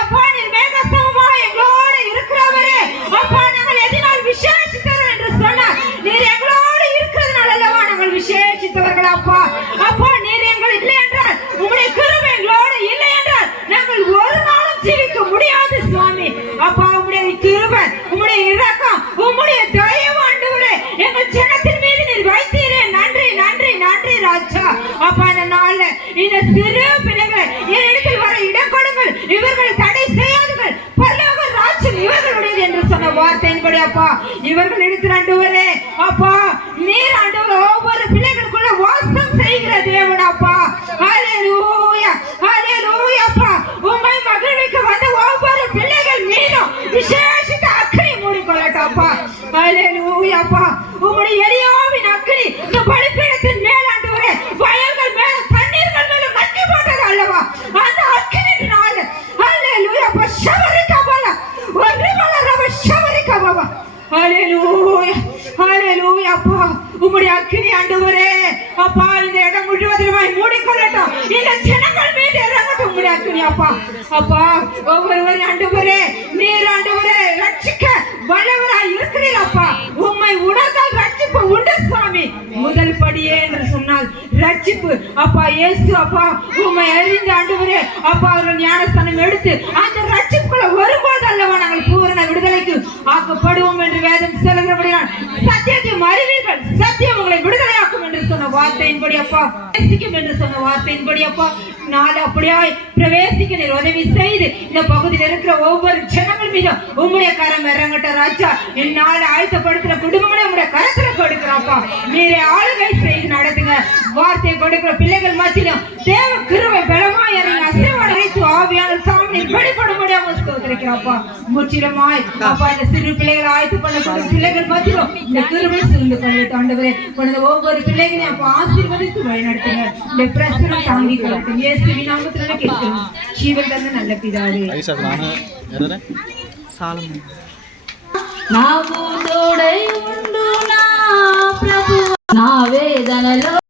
அப்பா நீர் மேகஸ்தம்பமா எங்களோடு இருக்கிறவரே. அப்பா நாங்கள் எதினால் விசேஷித்தவர்கள் என்று சொன்னார். நீர் எங்களோடு இருக்கிறதுனால அல்லவா நாங்கள் விசேஷித்தவர்கள் அப்பா. அப்பா நீர் எங்கள் இல்லை என்றால், உம்முடைய கிருபை எங்களோடு இல்லை என்றால் நாங்கள் ஒரு நாளும் ஜீவிக்க முடியாது சுவாமி. அப்பா உம்முடைய கிருபை, உம்முடைய இரக்கம், உம்முடைய தயவு ஆண்டவரே எங்கள் ஜனத்தின் மீது நீர் வைத்தீரே. நன்றி நன்றி நன்றி ராஜா. அப்பா இந்த நாள்ல இந்த சிறு பிள்ளைகளை என்னிடத்தில் வர இடம் கொடுங்கள், இவர்களை தடை செய்யாதுங்கள், பரலோக ராஜ்யம் இவர்களுடையது என்று சொன்ன வார்த்தையின்படி அப்பா இவர்கள் எடுத்து ஆண்டவரே அப்பா நீர் ஆண்டவர் ஒவ்வொரு பிள்ளைகளுக்குள்ள வாசம் செய்கிற தேவன் அப்பா. ஹல்லேலூயா ஹல்லேலூயா அப்பா. உம்மை மகிழ்விக்க வந்த ஒவ்வொரு பிள்ளைகள் மீதும் விசேஷித்த அக்கினி மூடிக்கொள்ளட்டும் அப்பா. ஹல்லேலூயா அப்பா. உம்முடைய எலியாவின் அக்கினி இந்த பலிபீடத்தின் மேல் ஆண்டவரே வயல்கள் மேல தண்ணீர்கள் மேல கட்டி போட்டது அல்லவா, அந்த அக்கினியினால ஹல்லேலூயா அப்பா ஷவரிக்கபல வரிமலரவ ஷவரிக்கபவ. ஹல்லேலூயா ஹல்லேலூயா அப்பா. உம்முடைய அக்கினி ஆண்டவரே அப்பா இந்த இடம் முழுவதுமாய் மூடிக்கொள்ளட்டும். இந்த ஜனங்கள் மீது இறங்கட்டும் உம்முடைய அக்கினி அப்பா. அப்பா ஒவ்வொருவரும் ஆண்டவரே நீர் ஆண்டவரே ரட்சிக்க வல்லவராய் இருக்கிறீர் அப்பா. உம்மை உணர்ந்தால் ரட்சிப்பு உண்டு சுவாமி. முதல் படியே என்று சொன்னால் ரட்சிப்பு அப்பா. இயேசு அப்பா உம்மை அறிந்த ஆண்டவரே அப்பா அவர்கள் ஞானஸ்தானம் எடுத்து அந்த ரட்சிப்புக்குள்ள வரும்போது அல்லவா நாங்கள் பூரண விடுதலைக்கு ஆக்கப்படுவோம் என்று வேதம் சொல்லுகிறபடியால் சத்தியத்தை அறிவீர்கள், சத்தியம் உங்களை விடுதலையாக்கும் என்று சொன்ன வார்த்தையின்படி அப்பா, பிரவேசிக்கும் என்று சொன்ன வார்த்தையின்படி அப்பா நாளை அப்படியாய் பிரவேசிக்க நீர் உதவி செய்து இந்த பகுதியில் இருக்கிற ஒவ்வொரு ஜனங்கள் மீதும் உம்முடைய கரம் இறங்கட்ட ராஜா. இந்நாளை ஆயத்தப்படுத்துற குடும்பங்களை உங்களுடைய கரத்துல கொடுக்கிறப்பா. நீரை ஆளுகை செய்து நடத்துங்க. வார்த்தை கொடுக்கிற பிள்ளைகள் மத்தியிலும் தேவ கிருபை பலமா இறங்கி அசைவடைத்து ஆவியான சாமி வெளிப்பட முடியாம ஸ்தோத்திரிக்கிறப்பா. முற்றிலுமாய் அப்பா இந்த சிறு பிள்ளைகள் ஆயத்து பண்ணக்கூடிய பிள்ளைகள் மத்தியிலும் இந்த கிருபை சூழ்ந்து கொண்டு ஆண்டவரே ஒவ்வொரு பிள்ளைகளையும் அப்பா ஆசீர்வதித்து வழிநடத்துங்க. இந்த பிரச்சனை தாங்கி கொடுக்கும் இயேசுவின் நாமத்திலே கேட்கிறோம் ஜீவன் தந்த நல்ல பிதாவே. నాకు తోడై ఉండు నా ప్రభు నా వేదనలో